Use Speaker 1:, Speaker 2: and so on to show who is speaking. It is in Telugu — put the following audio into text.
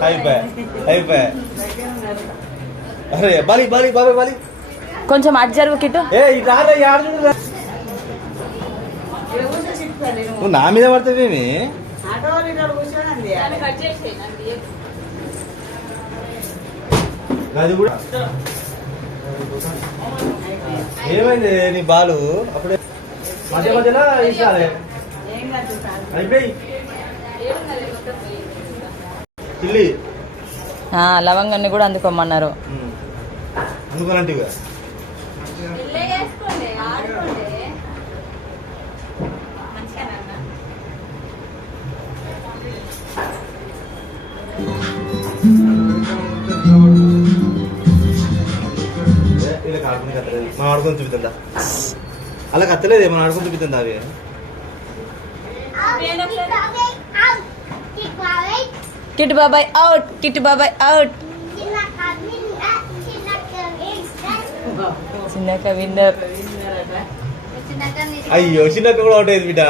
Speaker 1: అయిపోయా అయిపోయా అరే బాలి బాలి బాబాయ్ బాలి
Speaker 2: కొంచెం అటు జరుగు కిట్టు.
Speaker 1: ఏ రాలే ఆడు. నువ్వు నా మీద పడుతుంది అది కూడా. ఏమైంది నీ బాలు? అప్పుడే మధ్య మధ్యలో అయిపోయి.
Speaker 2: లవంగాన్ని కూడా అందుకోమన్నారు.
Speaker 1: మనం ఆడుకొని చూపుతుందా అలా కత్తలేదే మనం ఆడుకొని చూపుతుందా అవి.
Speaker 2: కిట్టు బాబాయ్ అవుట్ కిట్టు బాబాయ్ అవుట్ చిన్న విన్నర్
Speaker 1: అయ్యో చిన్నక్క కూడా అవుట్ అయింది బిడ్డ